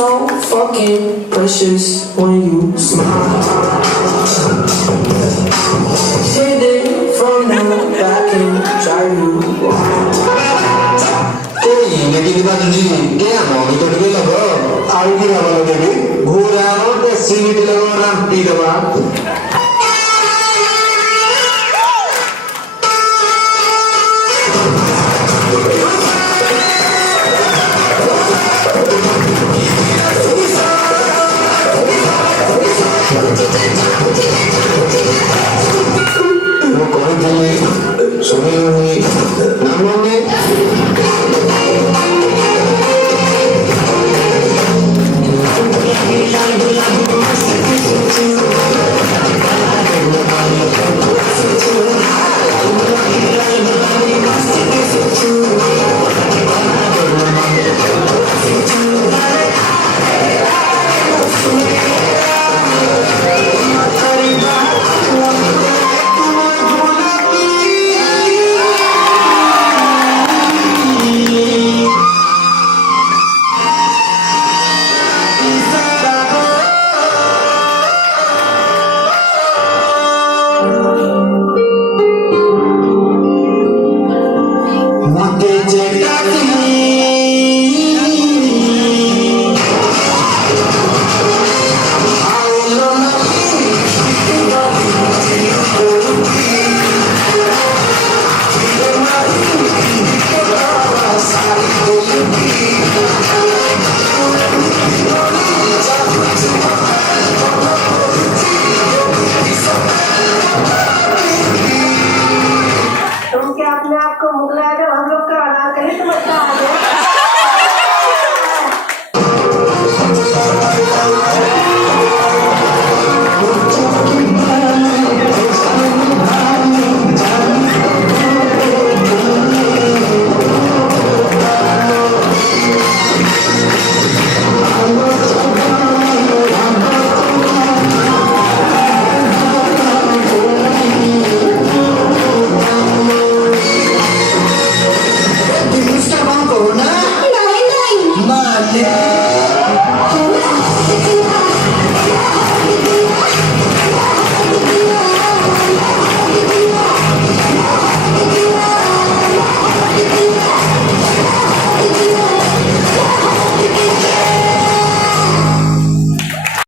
so fucking precious when you smile. Hit it from the back and drive you wild. लेकिन बात जी क्या मौनी तो नहीं लगा आगे ना वाला देवी घोड़ा और सीट लगा ना पीड़वा